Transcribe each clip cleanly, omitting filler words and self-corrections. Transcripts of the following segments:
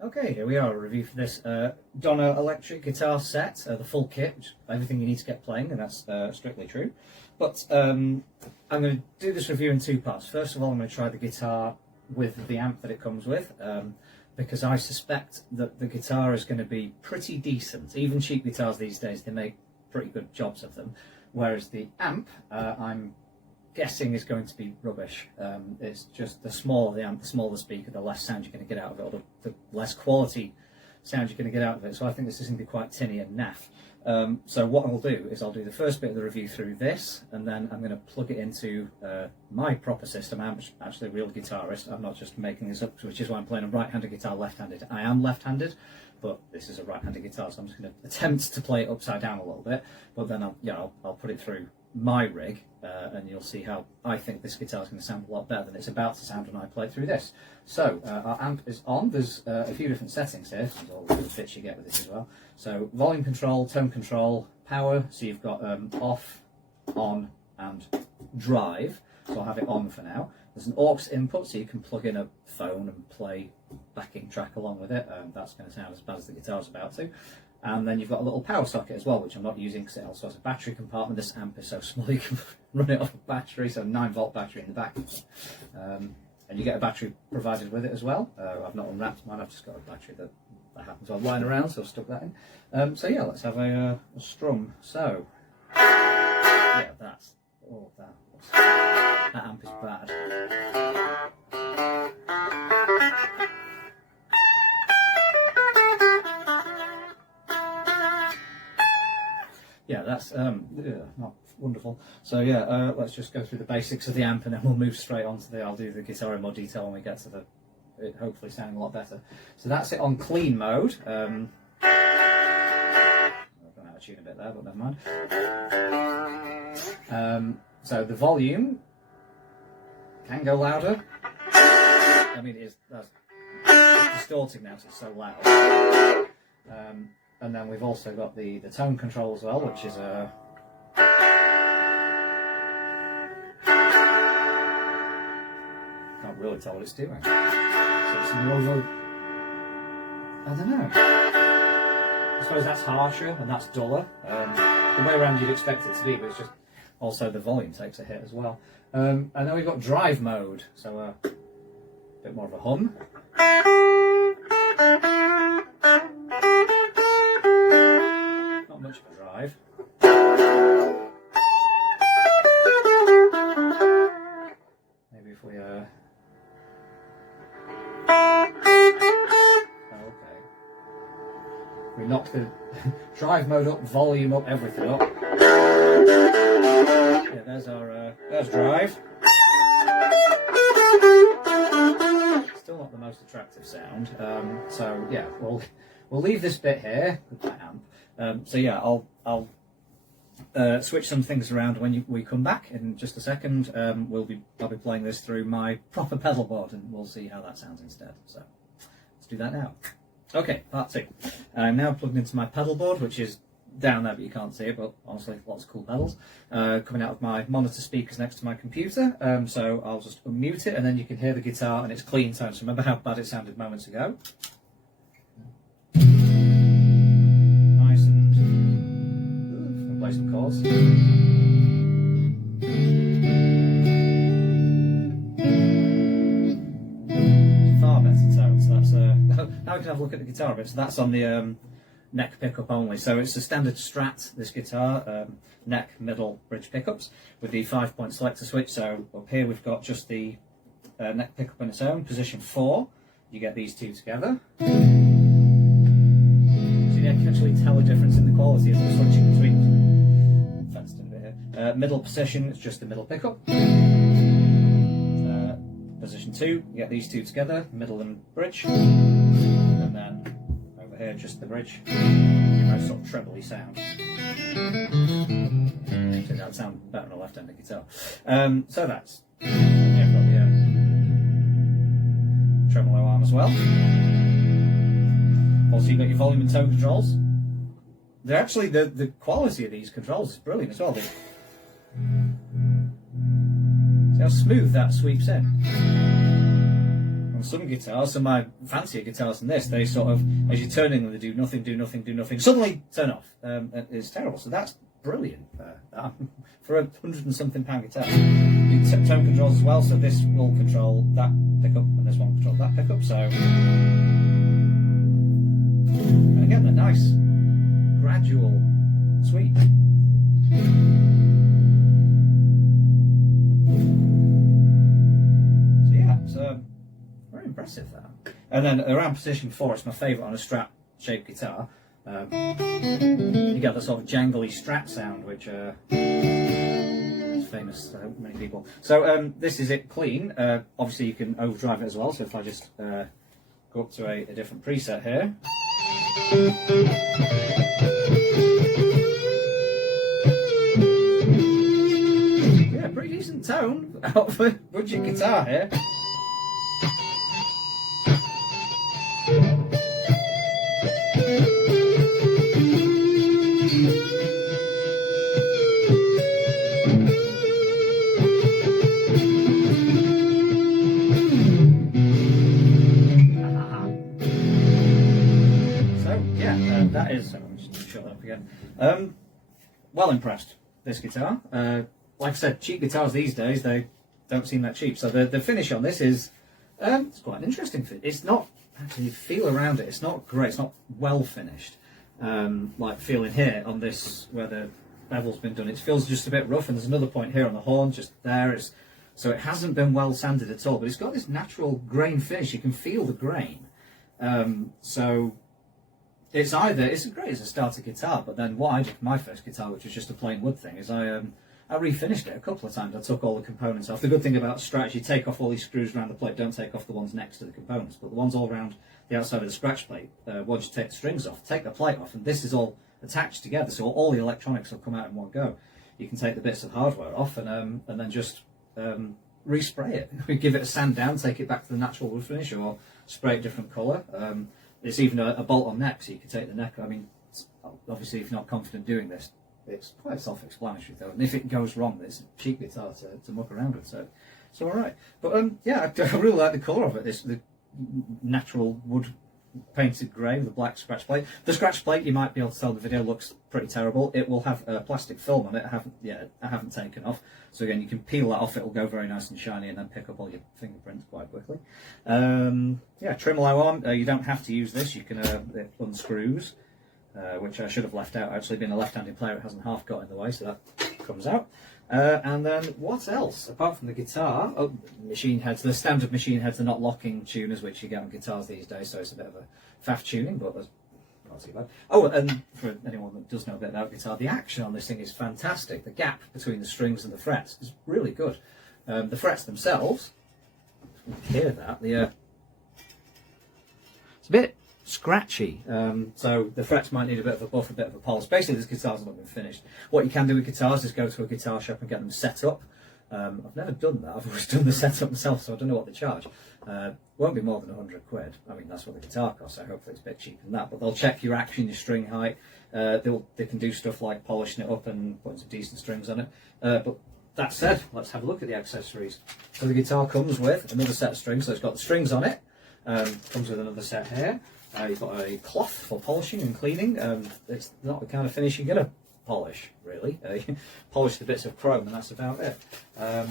Okay, here we are, a review for this DONNER electric guitar set, the full kit, which is everything you need to get playing, and that's strictly true. But I'm going to do this review in two parts. First of all, I'm going to try the guitar with the amp that it comes with, because I suspect that the guitar is going to be pretty decent. Even cheap guitars these days, they make pretty good jobs of them, whereas the amp, I'm guessing, is going to be rubbish. It's just the smaller the amp, the smaller the speaker, the less sound you're going to get out of it, or the less quality sound you're going to get out of it. So I think this is going to be quite tinny and naff. So what I'll do is I'll do the first bit of the review through this, and then I'm going to plug it into my proper system. I'm actually a real guitarist. I'm not just making this up, which is why I'm playing a right-handed guitar left-handed. I am left-handed, but this is a right-handed guitar, so I'm just going to attempt to play it upside down a little bit. But then I'll put it through my rig, and you'll see how I think this guitar is going to sound a lot better than it's about to sound when I play it through this. So our amp is on. There's a few different settings here. There's all the bits you get with this as well. So volume control, tone control, power. So you've got off, on, and drive. So I'll have it on for now. There's an aux input, so you can plug in a phone and play backing track along with it. That's going to sound as bad as the guitar's about to. And then you've got a little power socket as well, which I'm not using because it also has a battery compartment. This amp is so small you can run it off a battery, so a 9-volt battery in the back. And you get a battery provided with it as well. I've not unwrapped mine, I've just got a battery that happens to have lying around, so I've stuck that in. So yeah, let's have a strum. So, yeah, that amp is bad. Yeah, that's not wonderful. So yeah, let's just go through the basics of the amp, and then we'll move straight on to I'll do the guitar in more detail when we get to it hopefully sounding a lot better. So that's it on clean mode. I've gone out of tune a bit there, but never mind. So the volume can go louder. I mean, it's distorting now, so it's so loud. And then we've also got the tone control as well, which is a... Can't really tell what it's doing. So it's I don't know. I suppose that's harsher and that's duller. The way around you'd expect it to be, but it's just also the volume takes a hit as well. And then we've got drive mode, so a bit more of a hum. Much of a drive. Maybe if we okay. We knock the drive mode up, volume up, everything up. Yeah, there's drive. Still not the most attractive sound. So yeah, we'll leave this bit here with that amp. So yeah, I'll switch some things around when we come back in just a second. I'll be playing this through my proper pedal board, and we'll see how that sounds instead. So let's do that now. Okay, part two. I'm now plugged into my pedal board, which is down there, but you can't see it. But honestly, lots of cool pedals coming out of my monitor speakers next to my computer. So I'll just unmute it, and then you can hear the guitar, and it's clean tone. So remember how bad it sounded moments ago. Play some chords. Far better tone. So that's now we can have a look at the guitar a bit. So that's on the neck pickup only. So it's a standard Strat, this guitar, neck, middle, bridge pickups with the 5-point selector switch. So up here we've got just the neck pickup on its own, position 4. You get these two together. So you can actually tell a difference in the quality of the switching between. Middle position, it's just the middle pickup. Position 2, you get these two together, middle and bridge. And then over here, just the bridge. You know, sort of trebly sound. So that would sound better on a left-handed guitar. So that's, yeah, I've got the tremolo arm as well. Also, you've got your volume and tone controls. They're actually, the quality of these controls is brilliant as well. See how smooth that sweeps in. on some guitars, some of my fancier guitars than this, they sort of, as you turn in them, they do nothing, do nothing, do nothing, suddenly turn off. It's terrible. So that's brilliant for a £100 and something guitar. You tone controls as well, so this will control that pickup and this one will control that pickup. So, and again, a nice gradual sweep. So yeah, it's very impressive that. And then around position 4, it's my favourite on a Strat shaped guitar. You get the sort of jangly Strat sound, which is famous to many people. So this is it clean. Obviously you can overdrive it as well, so if I just go up to a different preset here. Yeah, pretty decent tone out of a budget guitar here. That is, so let me just shut that up again. Well impressed, this guitar. Like I said, cheap guitars these days, they don't seem that cheap. So the finish on this is, it's quite an interesting fit. It's not, actually, you feel around it, it's not great, it's not well finished. Like feeling here on this, where the bevel's been done, it feels just a bit rough, and there's another point here on the horn, just there. So it hasn't been well sanded at all, but it's got this natural grain finish, you can feel the grain. So it's great as a starter guitar, but then what I did for my first guitar, which was just a plain wood thing, is I refinished it a couple of times. I took all the components off. The good thing about Strat is you take off all these screws around the plate, don't take off the ones next to the components, but the ones all around the outside of the scratch plate, once you take the strings off, take the plate off, and this is all attached together, so all the electronics will come out in one go. You can take the bits of hardware off and then just respray it. We give it a sand down, take it back to the natural wood finish, or spray it a different colour. There's even a bolt-on neck, so you can take the neck. I mean, obviously, if you're not confident doing this, it's quite self-explanatory, though. And if it goes wrong, it's a cheap guitar to muck around with, so it's all right. But yeah, I really like the colour of it. The natural wood painted grey with a black scratch plate. The scratch plate, you might be able to tell the video looks pretty terrible. It will have plastic film on it. I haven't taken off. So again, you can peel that off. It'll go very nice and shiny, and then pick up all your fingerprints quite quickly. Yeah, tremolo on. You don't have to use this. You can it unscrews, which I should have left out. Actually, being a left-handed player, it hasn't half got in the way, so that comes out. And then what else apart from the guitar? Oh, machine heads. The standard machine heads are not locking tuners, which you get on guitars these days, so it's a bit of a faff tuning, but that's not too bad. Oh, and for anyone that does know a bit about guitar, the action on this thing is fantastic. The gap between the strings and the frets is really good. The frets themselves, you can hear that. It's a bit scratchy, so the frets might need a bit of a buff, a bit of a polish. Basically, this guitar's not been finished. What you can do with guitars is go to a guitar shop and get them set up. I've never done that. I've always done the setup myself, so I don't know what they charge. Won't be more than £100. I mean, that's what the guitar costs, so hopefully it's a bit cheaper than that. But they'll check your action, your string height. They can do stuff like polishing it up and putting some decent strings on it. But that said, let's have a look at the accessories. So the guitar comes with another set of strings, so it's got the strings on it. Comes with another set here. You've got a cloth for polishing and cleaning. It's not the kind of finish you're going to polish, really. You polish the bits of chrome and that's about it. I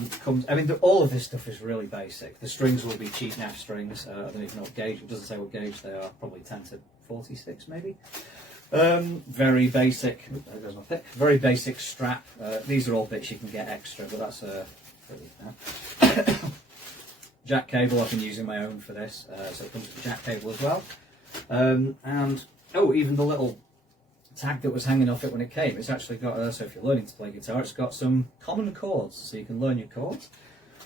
mean, all of this stuff is really basic. The strings will be cheap naff strings. I don't even know what gauge. It doesn't say what gauge they are. Probably 10 to 46, maybe. Very basic. There goes my pick. Very basic strap. These are all bits you can get extra, but that's pretty. Jack cable. I've been using my own for this, so it comes with a jack cable as well. And oh, even the little tag that was hanging off it when it came, it's actually got, so if you're learning to play guitar, it's got some common chords, so you can learn your chords.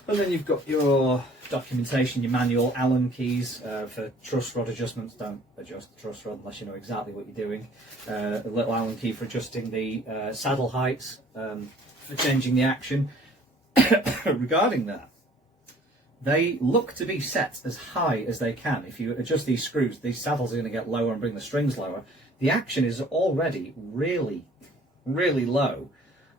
And then you've got your documentation, your manual, Allen keys for truss rod adjustments. Don't adjust the truss rod unless you know exactly what you're doing. A little Allen key for adjusting the saddle heights, for changing the action. Regarding that, they look to be set as high as they can. If you adjust these screws, these saddles are going to get lower and bring the strings lower. The action is already really, really low,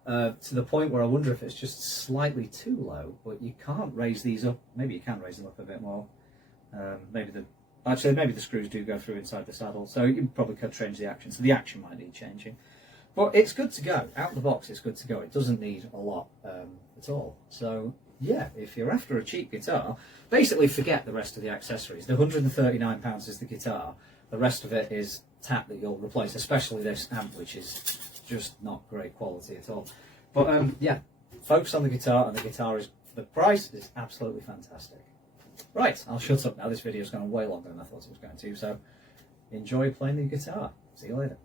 to the point where I wonder if it's just slightly too low, but you can't raise these up. Maybe you can raise them up a bit more. Maybe the screws do go through inside the saddle, so you probably could change the action. So the action might need changing. But it's good to go. Out of the box, it's good to go. It doesn't need a lot at all. So yeah, if you're after a cheap guitar, basically forget the rest of the accessories. The £139 is the guitar. The rest of it is tap that you'll replace, especially this amp, which is just not great quality at all. But yeah, focus on the guitar, and the guitar is, for the price, is absolutely fantastic. Right, I'll shut up now. This video's gone way longer than I thought it was going to, so enjoy playing the guitar. See you later.